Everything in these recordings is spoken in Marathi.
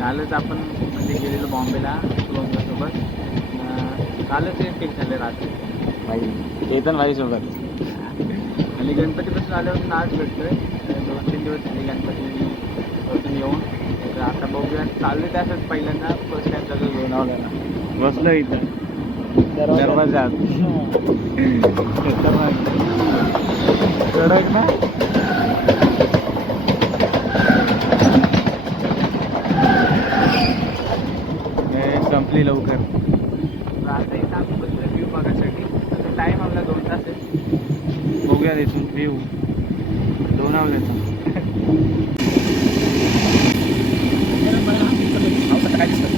कालच आपण म्हणजे गेलेलो बॉम्बेला सोबत. कालच एक केक झाले रात्री भाई केतन भाई सोबत. आणि गणपतीपासून आल्यापासून आज भेटतोय. 2-3 दिवस झाले गणपतीपासून येऊन. तर आता बघूया चालू त्यासच पहिल्यांदा फर्स्ट टाइम चालू लोणावळ्याला. बसलो इथं दरवाजात. कडक ना. संपली लवकर. आता इथं आम्ही बसलो व्ह्यू बघायसाठी. आता टाईम आपला 2 तास आहे. बघूया इथून व्ह्यू लोणावळ्याचा. काय दिसतं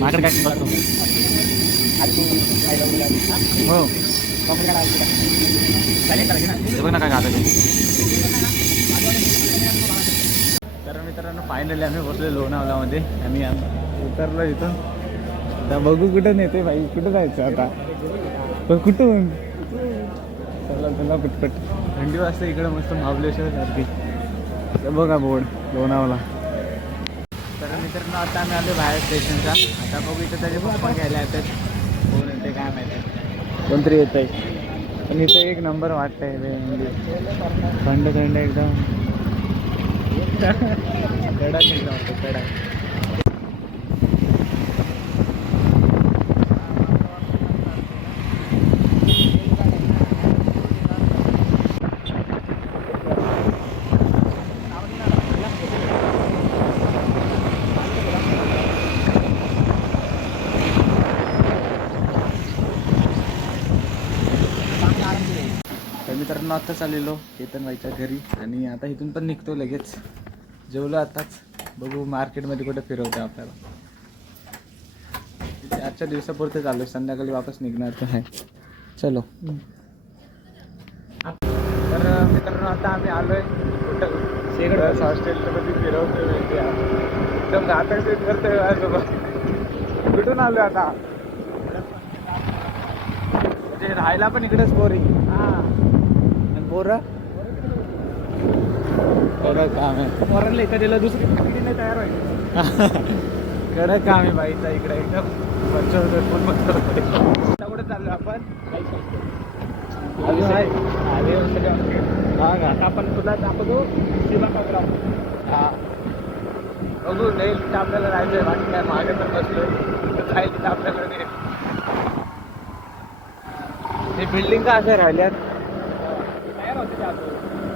माकड काय बघतो. हो बघ ना काय खातं ते. तर मित्रांनो फायनली आम्ही बसलो लोणावळ्यामध्ये आणि उतरलो इथून. आता बघू कुठं नेते भाई. कुठं जायचं आता पण कुठून. चला चला पटपट. थंडी वाजता इकडं मस्त महाबळेश्वर सारखी. तर बघा बोर्ड लोणावळा. तर मित्रांनो आता आम्ही आलो बाहेर स्टेशनचा. आता बघू इथं त्याचे पप्पा घ्यायला येतात. कोण येते काय माहिती. कोणतरी येत आहे पण इथं एक नंबर वाटतंय म्हणजे थंड थंड एकदम. कडक एकदम वाटतं कडक. मित्रांनो आता चाललेलो केतनबाईच्या घरी आणि आता इथून पण निघतो लगेच. जेवलो आताच. बघू मार्केटमध्ये कुठे फिरवतो आपल्याला. आजच्या दिवसापुरते चालू. संध्याकाळी वापस निघणार तर आहे. चलो. तर मित्रांनो आता आम्ही आलोय कुठं हॉस्टेलच्या मध्ये फिरवतोय. एकदम घातक करतोय माझ्यासोबत. कुठून आलोय आता म्हणजे राहायला पण इकडेच बोरी. पोरं कडक काम आहे. पोरांना एका दिला दुसरी नाही तयार व्हायचं. कडक काम आहे बाईचा इकडे एकदम. कुठे चाललो आपण. हा का आपण तुला दाखवतो शिवा कापरा. हा बघू नाही तिथं आपल्याला राहायचंय. बाकी काय मागे पण बसलोय काय तिथं आपल्याकडे. ते बिल्डिंग का असं राहिल्यात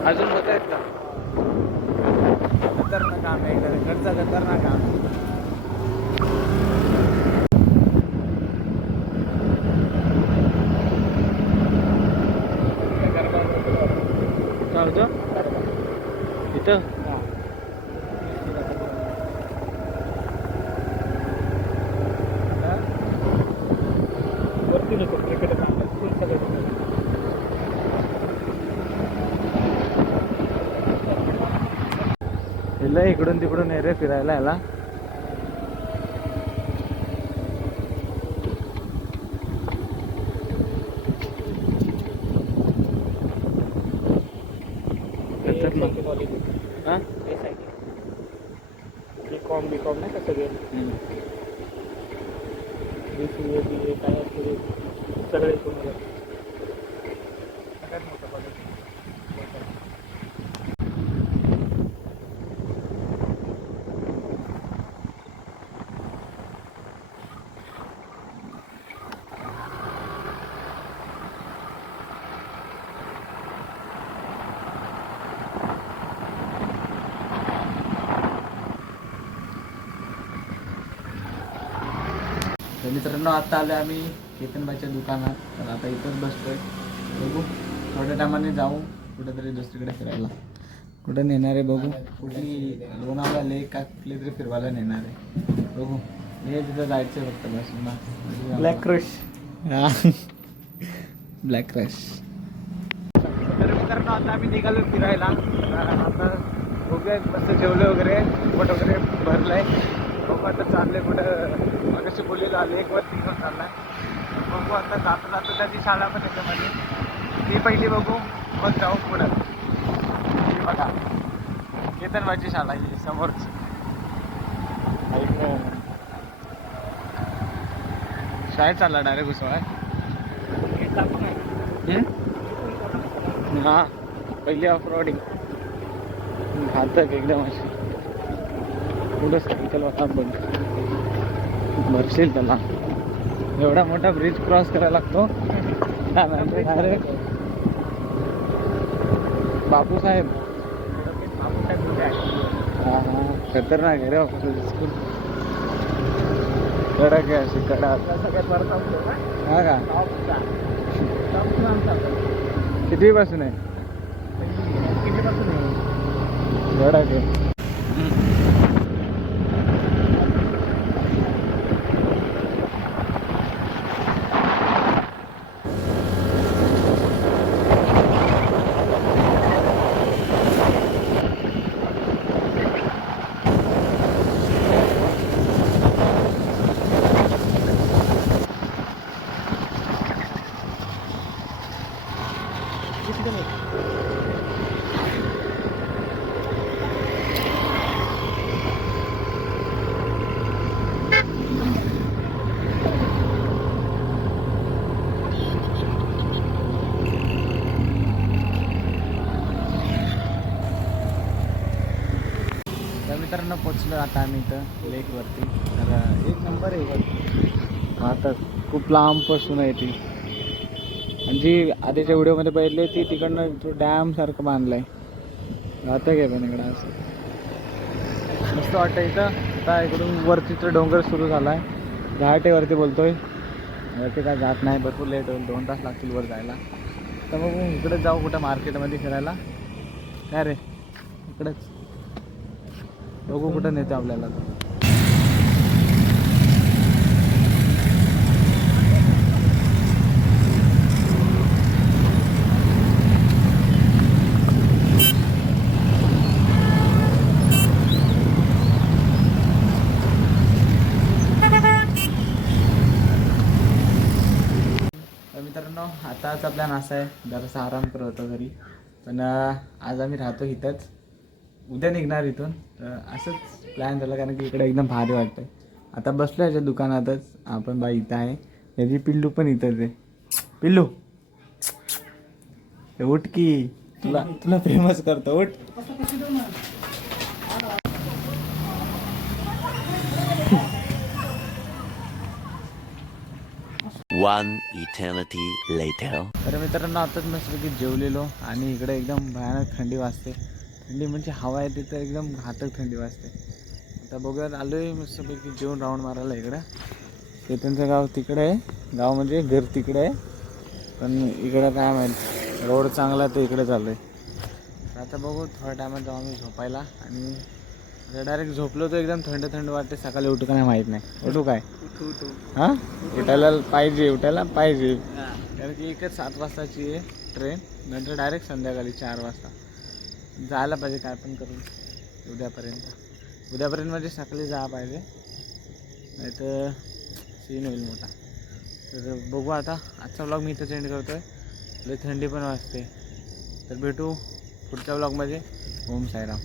अजून होत आहेत का. खतरनाक काम आहे घरचा खतरनाक काम. काय होतं इथं. वरती नको क्रिकेट लय इकडून तिकडून आहे रे फिरायला याला. हा? बीकॉम नाही का सगळे BCA BA काय असते सगळे सगळ्यात मोठं कॉलेज. तर मित्रांनो आता आलो आम्ही केतनबाईच्या दुकानात. तर आता इथंच बसतोय. बघू थोड्या टायमाने जाऊ कुठेतरी दुसरीकडे फिरायला. कुठं नेणार आहे बघू. कुठली लोणावळा लेक का कुठली तरी फिरवायला नेणार आहे बघू. हे तिथं जायचं फक्त बस ना. Black crush. Black crush. तर मित्रांनो आता आम्ही निघालो फिरायला. आता बघूया मस्त जेवले वगैरे पोट वगैरे भरलंय. बघू आता चाललंय कुठं. मगाशी बोललेलो आले एक वरती घेऊन चाललाय. बघू आता जाता जाता त्याची शाळा पण याच्यामध्ये ती पहिली बघू मग जाऊ पुढं. ही बघा केतनबाईची शाळा ही समोरची. शाळेत चालला डायरेक्ट घुसवाय. हां पहिली ऑफ रोडिंग घातक एकदम अशी. पुढं सायकल होता बघ भरशील त्याला. एवढा मोठा ब्रिज क्रॉस करायला लागतो. डायरेक्ट बापूसाहेब. हां हां खतरनाक आहे रे स्कूल. कडक आहे अशी कडक. हा का किती पासून आहे कडक आहे. मित्रांनो पोचलो आता आम्ही इथं लेकवरती. तर एक नंबर आहे वर. आता खूप लांबपासून आहे ती. आणि जी आधीच्या व्हिडिओमध्ये बघितली ती तिकडनं तो डॅम सारखं बांधलंय. राहतं काय पण इकडं असं मस्त वाटतं इथं. आता इकडून वरती तर डोंगर सुरू झाला आहे. घाटेवरती बोलतोय वरती काय जात नाही. भरपूर लेट होईल 2 तास लागतील वर जायला. तर मग इकडे जाऊ कुठं मार्केटमध्ये फिरायला. काय रे इकडंच बघू कुठं नेते आपल्याला. मित्रांनो आताचा प्लॅन असा आहे जरासा आराम करत होतो घरी. पण आज आम्ही राहतो इथंच. उद्या निघणार इथून. तर असंच प्लॅन झाला कारण की इकडे एकदम भारी वाटतं. आता बसलो याच्या दुकानातच. आपण बाई इथं आहे. याची पिल्लू पण इथंच आहे. पिल्लू उठ की तुला तुला फेमस करतो उठ. One eternity later. तर मित्रांनो आताच मस्तपैकी जेवलेलो आणि इकडे एकदम भयानक थंडी वाजते. थंडी म्हणजे हवा आहे तिथं एकदम घातक थंडी वाजते. आता बघूयात आलो आहे मस्तपैकी जेवून राऊंड मारायला इकडं. केतनचं गाव तिकडे आहे. गाव म्हणजे घर तिकडे आहे. पण इकडं काय माहीत रोड चांगला तर इकडे चालू आहे. आता बघू थोड्या टायमात जाऊ आम्ही झोपायला. आणि डायरेक्ट झोपलो तर एकदम थंड थंड वाटते. सकाळी उठू का नाही माहीत नाही. उठू काय हां उठायला पाहिजे कारण की एकच 7 वाजताची आहे ट्रेन. नंतर डायरेक्ट संध्याकाळी 4 वाजता जायला पाहिजे काय पण करून. उद्यापर्यंत मध्ये सकाळी जा पाहिजे, नाही तर सीन होईल मोठा. तर बघू आता, आजचा व्लॉग मी इथं एंड करतो आहे. लई थंडी पण वाजते. तर भेटू पुढच्या व्लॉगमध्ये. ओम साईराम.